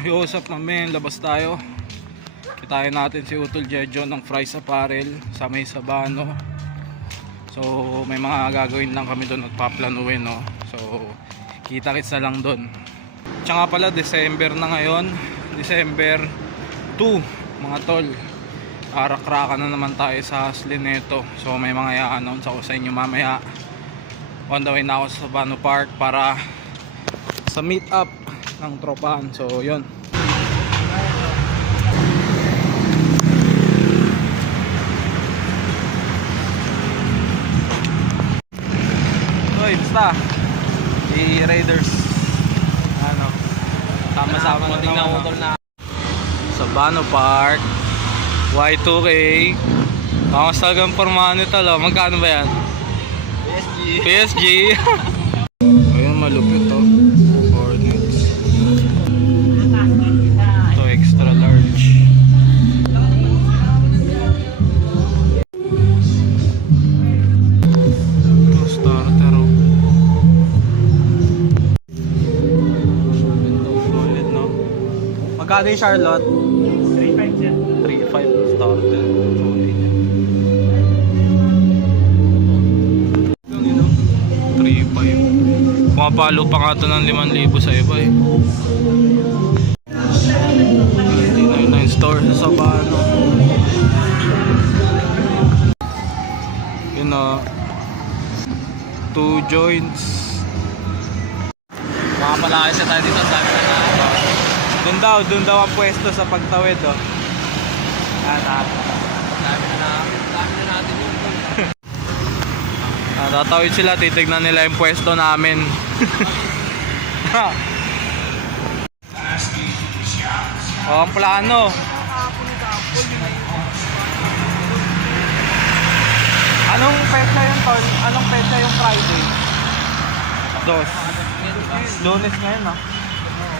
Iusap namin, labas tayo. Kitain natin si Utol Jejo ng Fries Apparel sa may Sabano. So may mga gagawin lang kami doon at paplanuin, no? So kita-kits na lang doon. Tsaka pala December na ngayon, December 2 mga tol. Arak-raka na naman tayo sa Haslin neto. So may mga i-announce ako sa inyo mamaya. On the way na ako sa Sabano Park para sa meet up ng tropahan. So yun. Hoy, basta si Raiders ano, sama-sama na Tingnan mo tol na Sabano Park Y2K. Ang sagang pormahan nito, magkano ba yan? PSG. Ayun, malupit to. Hornets. Ito, extra large. Ito, starter. Solid, no? Magkano yung Charlotte? 3.5 yan. 3.5 starter. Solid. 3.5. Pumapalo pa nga ito ng 5,000 sa iba eh. 99 store sa Sabano. Yun o. 2 joints. Makamalaki siya tayo dito. Ang dami na Doon daw ang pwesto sa pagtawid o. dami na natin yun. Tatawid sila, titignan nila yung pwesto namin. Ang plano. Anong petsa yung tol? Anong petsa yung Friday? Dos. Lunes ngayon ah.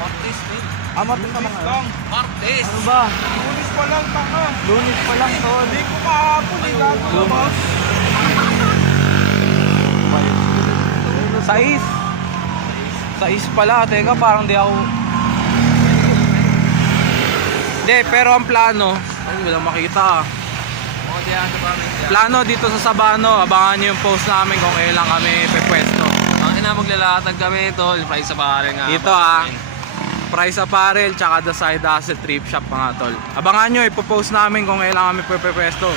Martes eh. Martes na ngayon. Martes. Ano ba? Lunes pa lang, tanga. Lunes pa lang tol. Hindi ko kahapon eh. Gago ba? Sais. Sais pala. Teka, parang di ako. Hindi, pero ang plano. Ay, walang makita ah. Plano dito sa Sabano. Abangan nyo yung post namin kung kailan kami pepwesto. Ang ina maglalatag kami ito. Fries Apparel nga. Dito ah. Fries Apparel tsaka The Side Hustle Trip Shop mga tol. Abangan nyo, ipopost namin kung kailan kami pepwesto.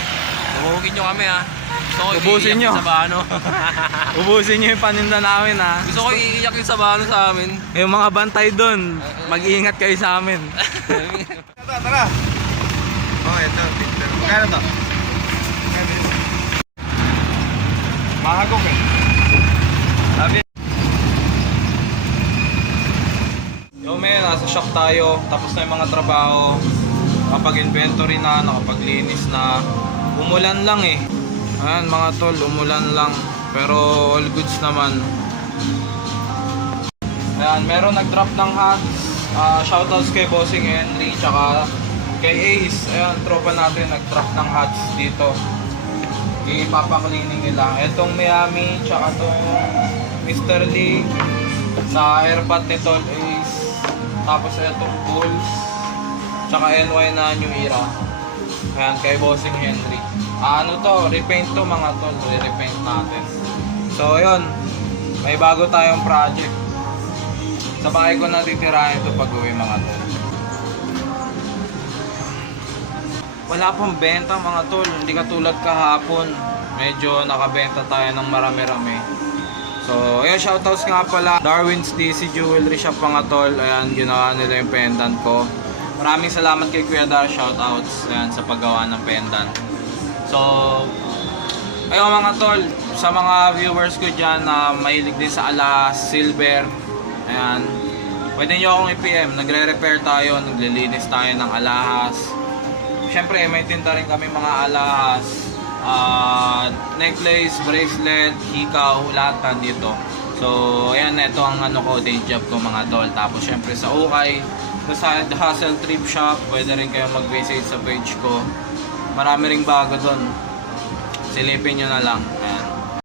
Huwagin nyo kami ha. Gusto ko Ubusin nyo. iiyak yung Sabano. Ubusin nyo yung paninda namin ha. Gusto ko iiyak yung Sabano sa amin. Yung mga bantay dun, mag-iingat kayo sa amin. Tara. Oh, ito. Magkano to? Mahagok eh. Sabi. Yo men, nasa shop tayo. Tapos na yung mga trabaho. Nakapag-inventory na, nakapaglinis na. Umulan lang eh. Ayan mga tol, umulan lang. Pero all goods naman. Ayan, meron nag-drop ng hats. Shoutouts kay Bossing Henry, tsaka kay Ace. Ayan, tropa natin nag-drop ng hats dito. Ipapaklining nila. Itong Miami, tsaka itong Mr. Lee. Sa airpot ni Tol Ace. Tapos itong Bulls. Tsaka NY na New Era. Ayan, kay Bossing Henry. Ano to? Repaint to mga tol. Re-repaint natin. So, yun. May bago tayong project. Sa bahay ko natitirahin ito pag-uwi mga tol. Wala pang benta mga tol. Hindi katulad kahapon. Medyo nakabenta tayo ng marami-rami. So, ayan, shoutouts nga pala. Darwin's DC Jewelry Shop mga tol. Ayan, ginawa nila yung pendant ko. Maraming salamat kay Kuya Dar. Shoutouts ayan, sa paggawa ng pendant. So, ayun mga tol. Sa mga viewers ko dyan na mahilig din sa alahas, silver. Ayan. Pwede nyo akong i-PM. Nagre-repair tayo. Naglilinis tayo ng alahas. Siyempre, may tinda rin kami mga alahas. Necklace, bracelet, hikaw, lahat nandito. So, ayan, ito ang ano ko, day job ko mga tol. Tapos, siyempre sa Ukay, sa Side Hustle Trip Shop, pwede rin kayo mag-visit sa page ko. Marami ring bago doon. Silipin nyo na lang. Ayan.